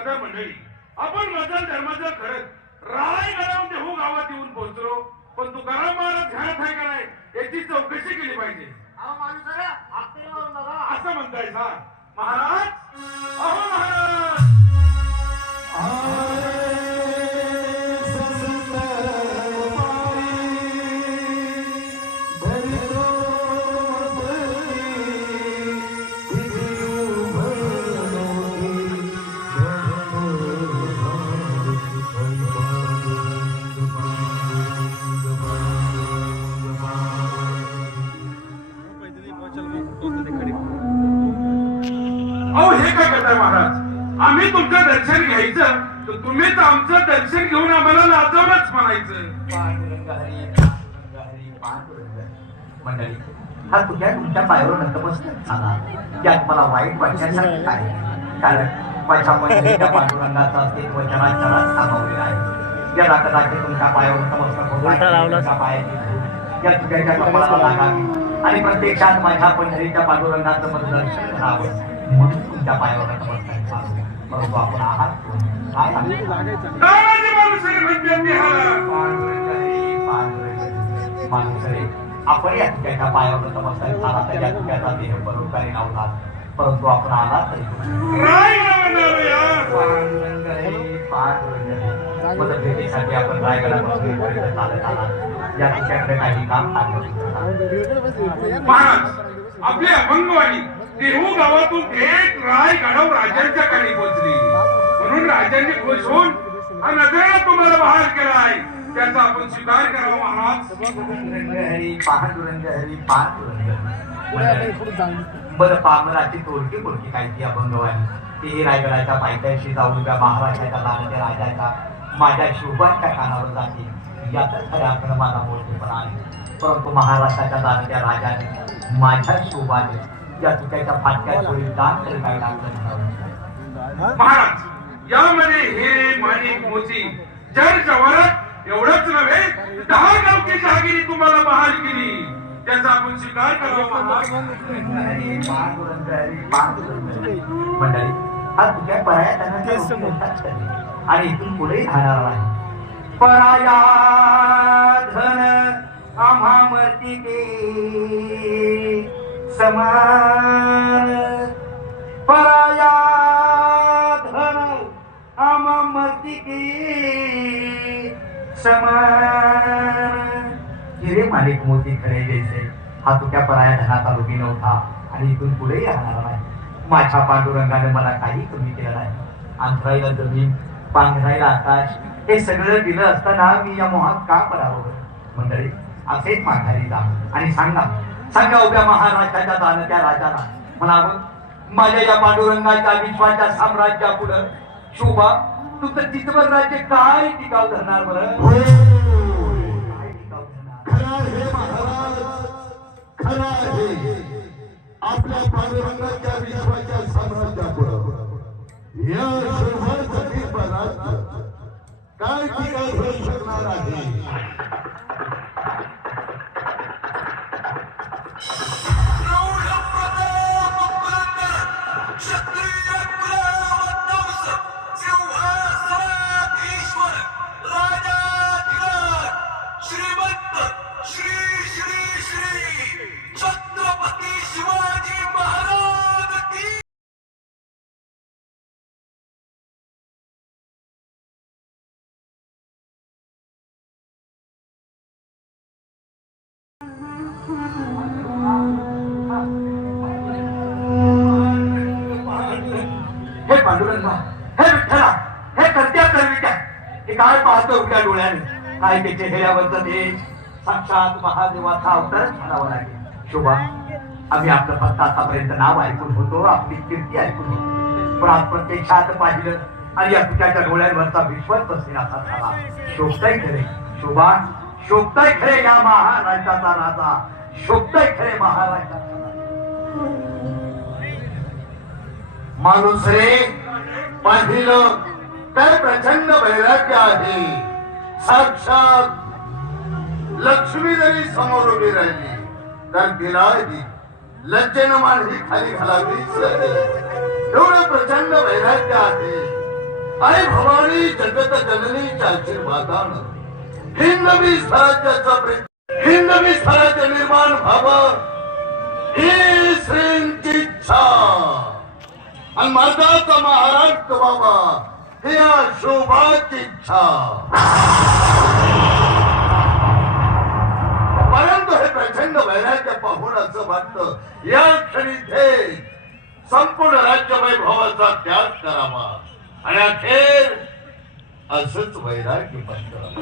सरदार मंडळी, आपण मजल धर्माचं खरंच रायगडावरून देहू गावात येऊन पोहोचलो, पण तुकाराम महाराज ध्यानात आहे का नाही याची चौकशी केली पाहिजे. असं म्हणताय सा महाराज? अहो महाराज, अहो हे काय करताय महाराज? आम्ही तुमचं दर्शन घ्यायचं तर तुम्हीच आमचं दर्शन घेऊन आम्हाला लाजवलंच म्हणायचं. मंडळी, हा तुमच्या पायावर नतमस्तक झाला त्यात मला वाईट वाटण्यासारखं काय? कारण माझ्या मंडळीच्या पांडुरंगाचा अस्तित्व वचनात सामावलेला आहे. या नाटकाचे तुमच्या पायावर नतमस्तक या तुझ्याच्या कपाळाला लागावी आणि प्रत्यक्षात माझ्या पंढरीच्या पांडुरंगाचं मला दर्शन करावं म्हणून तुमच्या पायावर नतमस्तक झालो. परंतु आपण आहात काय माणूस रे, आपण या तुझ्याच्या पायावर नतमस्तक झाला तर या तुझ्याचा देह परोपकारी लावला, परंतु आपण आला तरी मदत भेटीसाठी आपण रायगडापासून चालत आला. या तुझ्याकडे काही काम आपली अभंगवाणी देहू गावातून थेट रायगडावर राजांच्या काळी पोहोचली, म्हणून राजांनी खुश होऊन हा नजरेला तुम्हाला बहाल केला आहे, त्याचा आपण स्वीकार करावा महाराज. हरी पांडुरंग हरी पांडुरंग. बरं, पामराची तोडकी बोलकी काय ती अभंगवाणी तीही रायगडाच्या पायथ्याशी जाऊन त्या महाराष्ट्राच्या लाडक्या राजाच्या माझ्या शिवबाच्या कानावर जाते. यातच खऱ्या अर्थानं माझा मोठेपणा आहे. परंतु महाराष्ट्राच्या लाडक्या राजाने माझ्या शिवबाने या तुझ्याच्या फाटक्या चोरी दान तरी काय लागलं महाराज. यामध्ये हे माणिक मोती जर जवारात एवढंच नव्हे 10 गावची जहागिरी तुम्हाला बहाल केली, त्याचा आपण स्वीकार करावा महाराज. मंडळी, हा तुझ्या पराया आणि इथून पुढे राहणार नाही. पराया धन आम्हा मर्तिके समान, पराया धन आम्हा मर्तिके समान. हिरे मालिक मोती खरे जैसे हा तुझ्या पराया धनाचा रोगी नव्हता आणि इथून पुढेही राहणार नाही. माझ्या पांडुरंगाने मला काही कमी केलं नाही. अंतराईला जमीन, पांघराईला आकाश हे सगळं दिलं असताना मी या मोहात का पडावं? मंडळी, असेच माघारी जा आणि सांगा उभ्या महाराष्ट्राच्या जाणत्या राजाला म्हणावं, माझ्या या पांडुरंगाच्या विश्वाच्या साम्राज्या पुढं शोभा तुझं चितवर राज्य काय टिकाव धरणार? बरं आपल्या पांडुरंगाच्या विश्वाच्या साम्राज्यापुढं या सर्वांसाठी काय टिकाव होऊ शकणार आहे? काय पाहतो उघड्या डोळ्याने? काय ते चेहऱ्यावरचं तेज साक्षात महादेवाचा अवतारच म्हणावा लागेल. शोभा, आम्ही आपलं फक्त आतापर्यंत नाव ऐकून होतो, आपली कीर्ती ऐकून होतो, पण आज प्रत्यक्षात पाहिलं आणि या तुझ्याच्या डोळ्यांवरचा विश्वास बसेल असा झाला. शोभताय खरे शोभा, शोभताय खरे या महाराष्ट्राचा राजा, शोभताय खरे महाराष्ट्राचा माणूस रे. पाहिलं तर प्रचंड वैराग्य आहे. साक्षात लक्ष्मी जरी समोर उभी राहिली तर तिलाही लज्जेनं मांडी खाली घालावीच लागेल. एवढं प्रचंड वैराग्य आहे. आई भवानी जगत जननीच्या आशीर्वादानं हिंदवी स्वराज्य निर्माण व्हावं ही श्रींची इच्छा आणि माझाचा महाराष्ट्र व्हावा ही शोभाची इच्छा. परंतु हे प्रचंड वैराग्य पाहून असं वाटतं या क्षणी थेट संपूर्ण राज्य वैभवाचा त्याग करावा आणि अखेर असंच वैराग्य पत्करावं.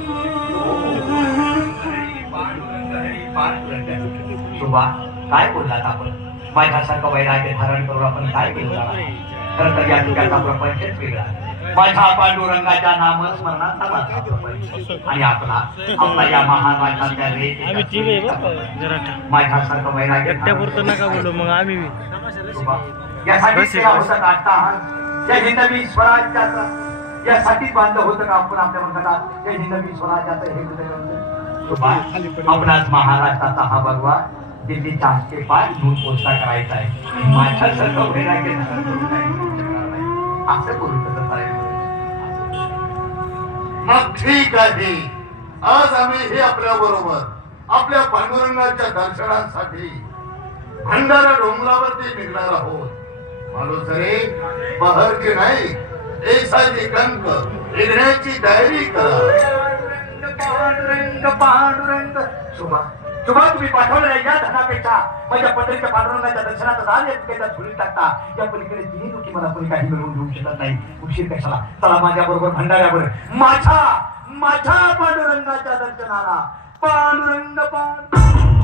शोभा, काय बोललात आपण? माझ्यासारखं वैराग्य धारण करून आपण काय केलं? खरं तर या दुःखाचा प्रपंचच वेगळा. माझ्या पांडुरंगाच्या नामस्मरणाचा माझा प्रपंच आणि आपला या महाराजांच्या माझ्यासारखं वैराग्य नका बोलू मग आम्ही यासाठी केला होता का आता या हिंदवी स्वराज्याचा? यासाठी बांधलं होतं का आपण आपल्या मनात या हिंदवी स्वराज्याचं हे आपणाच महाराष्ट्राचा हा भगवा दिल्लीच्या आमचे पाय घेऊन पोचता करायचा आहे. माझ्यासारखं वैराग्य असं करू कसं चालेल? मग ठीक आहे, आज आम्ही हे आपल्या बरोबर आपल्या पांडुरंगाच्या दर्शनासाठी भंडारा डोंगरावरती निघणार आहोत. मालुसरे, बहरची नाही देशाची कंक निघण्याची तयारी करा. पांडुरंग पांडुरंग शोभा शोभा, तुम्ही पाठवलेल्या या धनापेक्षा माझ्या पंढरीच्या पांडुरंगाच्या दर्शनात झाले त्याच्यात फुली टाकता. या पलीकडे तिन्ही दुखी मला कोणी काही मिळवून घेऊ शकत नाही. उशीर कशाला? चला माझ्या बरोबर भंडाऱ्यावर माझ्या पांडुरंगाच्या दर्शनाला. पांडुरंग पांडुरंग